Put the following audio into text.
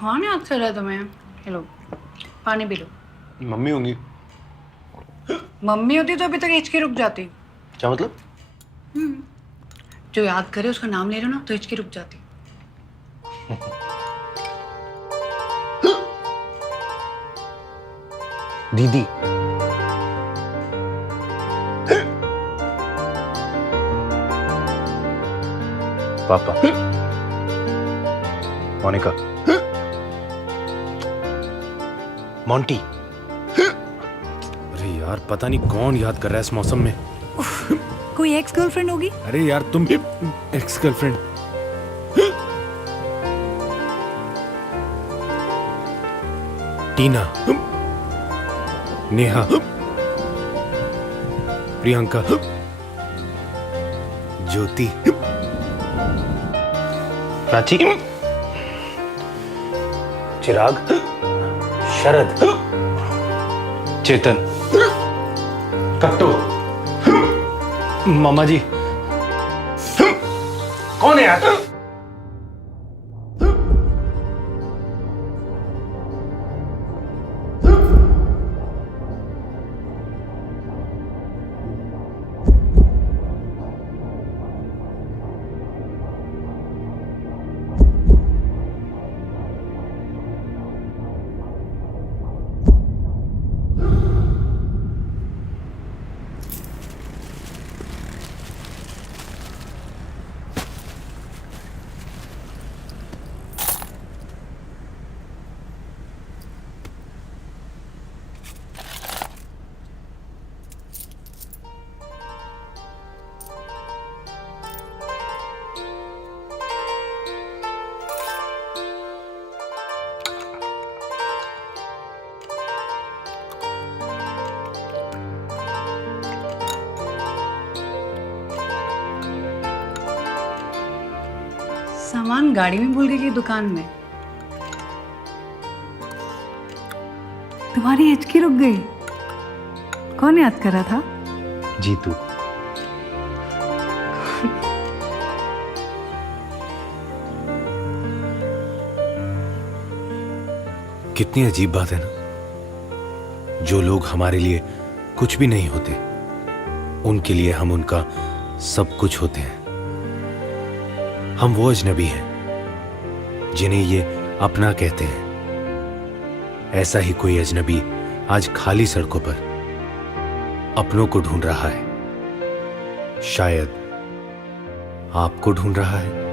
कौन याद कर रहा है तुम्हें? हेलो, पानी पी लो। मम्मी होंगी। मम्मी होती तो अभी तक हिचकी रुक जाती। क्या मतलब? जो याद करे उसका नाम ले लो ना तो हिचकी रुक जाती। दीदी। पापा। मोनिका। मोंटी। अरे यार पता नहीं कौन याद कर रहा है इस मौसम में। कोई एक्स गर्लफ्रेंड होगी? अरे यार तुम एक्स गर्लफ्रेंड। टीना, नेहा, प्रियंका, ज्योति, प्राची। चिराग। शरद। चेतन। कट्टू। मामा जी। कौन है यार? सामान गाड़ी में भूल गई कि दुकान में? तुम्हारी हिचकी रुक गई। कौन याद कर रहा था? जीतू। कितनी अजीब बात है ना, जो लोग हमारे लिए कुछ भी नहीं होते उनके लिए हम उनका सब कुछ होते हैं। हम वो अजनबी हैं जिन्हें ये अपना कहते हैं। ऐसा ही कोई अजनबी आज खाली सड़कों पर अपनों को ढूंढ रहा है। शायद आपको ढूंढ रहा है।